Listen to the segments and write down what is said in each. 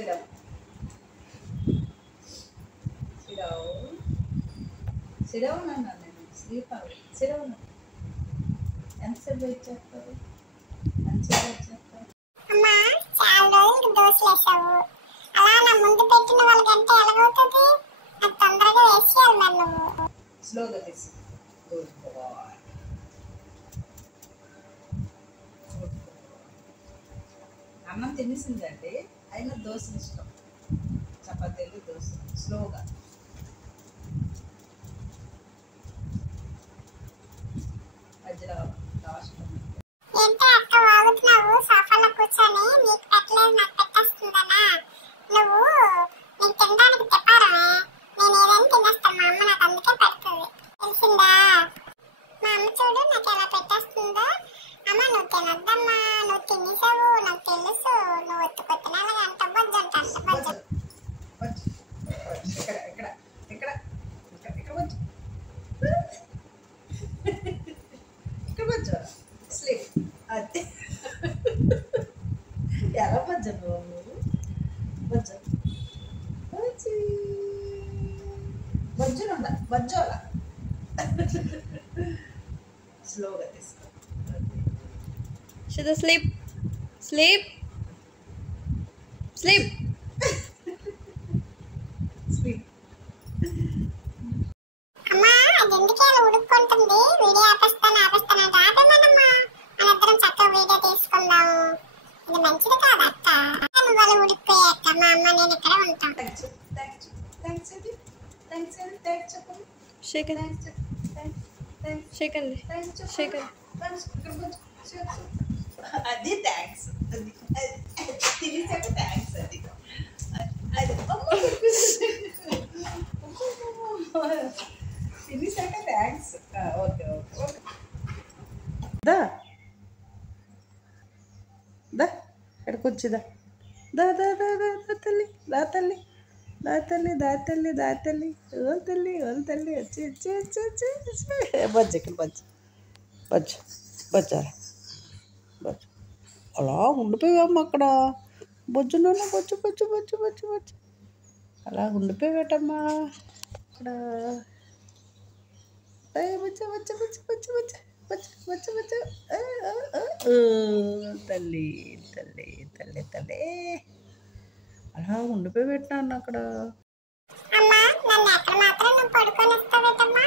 Sit down. Sit down. Sit down అన్నా నేను. Sleep అవ్వాలి. Sit down. ఎంతసేపు వెయిట్ చేస్తారు? ఎంతసేపు వెయిట్ చేస్తారు? అమ్మా చాలా రోజులు దోశలు వేసావు. అలా నా ముందు పెట్టిన వాళ్ళకంటే ఎలాగవుతుంది? నాకు తొందరగా వేసేయాలి మరి నువ్వు. స్లోగా తీసి. Good boy. అన్నం తినేసిందండి, అయినా దోశ ఇష్టం. చపాతీలు దోశ స్లోగా. మధ్యలో లాస్ట్ ఏంటి అక్క వాగుతున్నావు సోఫాలో కూర్చొని? నీకు పెట్టలేదు నాకు పెట్టేస్తుందనా? నువ్వు నీకు తినడానికి తెప్పారమే. నేను ఏదైనా తినేస్తాను, మా అమ్మ నాకు అందుకే పెడుతుంది, తెలిసిందా? మా అమ్మ చూడు నాకు ఎలా పెట్టేస్తుందో. అమ్మ నువ్వు తినద్దమ్మా, నువ్వు తినేసావు, నాకు తెలుసు. నువ్వు ఒత్తుకొత్తినాలుగా అంత బొజ్జు అంట బొజ్జు. స్లీప్ అదే ఎలా బజ్జను నువ్వు? బజ్జ బజ్జి బజ్జునుండ బజ్జోలా స్లోగా తీసుకో. Shida, sleep. Sleep. Sleep. Sleep. అమ్మా అది ఎందుకే అలా ఉడుక్కుంటుంది? వీడియో ఆపేస్తాను అంటే ఆపేమనమ్మా. మనిద్దరం చక్కగా వీడియో తీసుకుందాము. ఇది మంచిది కాదు అక్క. నువ్వు అలా ఉడికిపోయాక మా అమ్మ నేను ఇక్కడ ఉంటాం. Shake it. Shake it. Shake it. అది థ్యాంక్స్. అది తినేసాక థ్యాంక్స్. అది అది తినేసాక థ్యాంక్స్. Okay okay okay. దా దా ఎక్కడికి వచ్చిదా? దా దా దా దా దా తల్లి, దా తల్లి, దా తల్లి, దా తల్లి, దా తల్లి, ఓ తల్లి, ఓ తల్లి, వచ్చి వచ్చి వచ్చి వచ్చి బజ్జ ఇక్కడ బజ్జ బజ్జ బజ్జారా బజ్జ. అలా ఉండిపోయావమ్మ అక్కడ. బొజ్జులో బొజ్జు బొజ్జు బొజ్జు బొజ్జు బొజ్జు అలా ఉండిపోయాటమ్మా అక్కడ. బజ్జ బజ్జ బజ్జ బజ్జ బజ్జ బజ్జ బజ్జ బజ్జ. తల్లి తల్లి తల్లి తల్లి అలా ఉండిపోయి పెట్టినాను అక్కడ. అమ్మా నన్ను ఎక్కడ మాత్రం నువ్వు పడుకొని వస్తావేటమ్మా?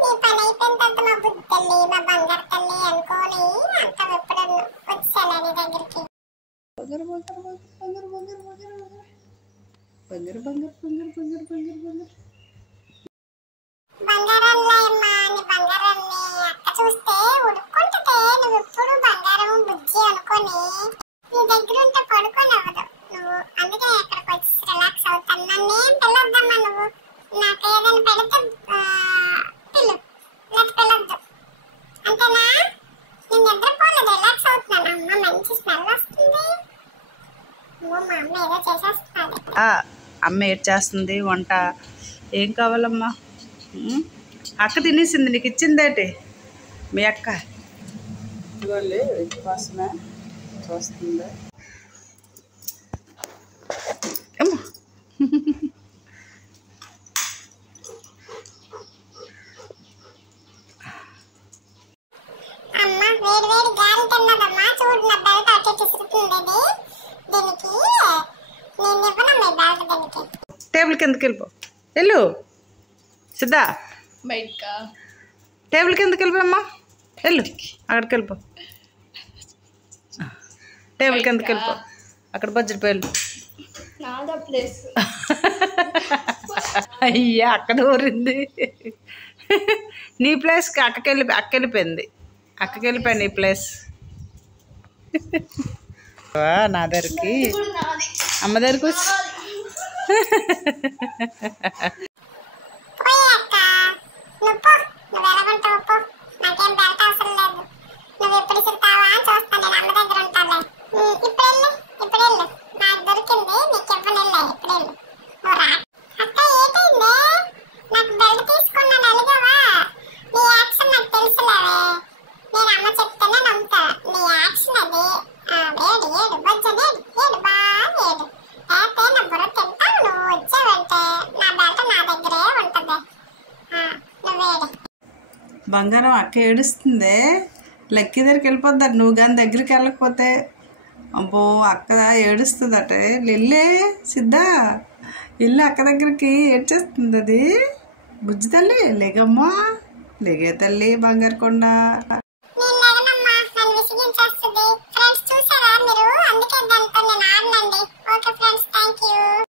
నీ పని అయిపోయిన తర్వాత మా బుద్ధి తల్లి, మా బంగారు తల్లి అనుకోని అంత ఎప్పుడు వచ్చాను నీ దగ్గరికి. బంగారు బంగారు బంగారు బంగారు బంగారు బంగారు బంగారు బంగారు బంగారు బంగారు బంగారు బంగారాన్ని అమ్మా, నీ బంగారాన్ని అక్క చూస్తే ఉడుక్కుంటుంటే నువ్వు ఎప్పుడు బంగారం బుజ్జి అనుకోని నీ దగ్గర ఉంటే పడుకొని అవ్వదు నువ్వు. అందుకే ఎక్కడికి వచ్చి రిలాక్స్ అవుతాను. నన్నేం పిల్లొద్దమ్మా నువ్వు. నాకు ఏదైనా పెడితే పిల్లు, లేకపోతే పిల్లొద్దు, అంతేనా? నేను నిద్రపోలేదు, రిలాక్స్ అవుతున్నాను. అమ్మ మంచి స్మెల్ వస్తుంది. మా అమ్మ ఏదో చేసేస్తున్నది. అమ్మ ఏడ్ చేస్తుంది వంట. ఏం కావాలమ్మా? అక్క తినేసింది, నీకు ఇచ్చిందేటి మీ అక్క? ఇవ్వండి కోసమే చూస్తుందా? అమ్మ వేడి వేడి గాలి తిన్నదమ్మా. చూడు నా బెల్ట్ అటు తిరుగుతుంది. దీనికి నేను ఇవ్వనమ్మా బెల్ట్ దీనికి. టేబుల్ కిందకి వెళ్ళిపో. వెళ్ళు సిద్ధా, బయటకా టేబుల్ కిందకి వెళ్ళిపోమ్మా. వెళ్ళు అక్కడికి వెళ్ళిపో. టేబుల్ కిందకి వెళ్ళిపో. అక్కడ బడ్జెట్ వెళ్ళు. నాదా ప్లేస్. అయ్యా అక్కడ ఊరింది. నీ ప్లేస్కి అక్క వెళ్ళిపోయింది. అక్కకి వెళ్ళిపోయింది నీ ప్లేస్. నా దగ్గరికి అమ్మ దగ్గరికి వచ్చి పోయాక నువ్వు ఎలాగుంటావు పో. నాకేం బెల్ట్ అవసరం లేదు. నువ్వు ఎప్పుడు ఇస్తావా అని చూస్తాను. నేను అమ్మ దగ్గర ఉంటాలే. ఇప్పుడు వెళ్ళు నాకు దొరికింది, నీకు ఇవ్వనిలే. ఇప్పుడు వెళ్ళు. నువ్వు రా అక్క. ఏంటైంది? నాకు బెల్ట్ తీసుకున్నాను అలిగావా? నీ యాక్షన్ నాకు తెలుసులేవే. నేను అమ్మ చెప్తేనే నమ్ముతా. నీ యాక్షన్ అది. ఏడు ఏడు బొజ్జని ఏడు ఏడు బాగా ఏడు. బంగారం అక్క ఏడుస్తుంది. లక్కీ దగ్గరికి వెళ్ళిపోద్దాడు నువ్వు కానీ దగ్గరికి వెళ్ళకపోతే. అబ్బో అక్క ఏడుస్తుందట. వెళ్ళే సిద్ధా వెళ్ళి అక్క దగ్గరికి ఏడ్చేస్తుంది అది. బుజ్జి తల్లి లేగమ్మా, లేగే తల్లి బంగారు కొండ. నేను లేగనమ్మా, నన్ను విసిగించేస్తుంది. ఫ్రెండ్స్ చూసారా మీరు? అందుకే దాంతో నేను ఆడనండి. Okay friends, thank you.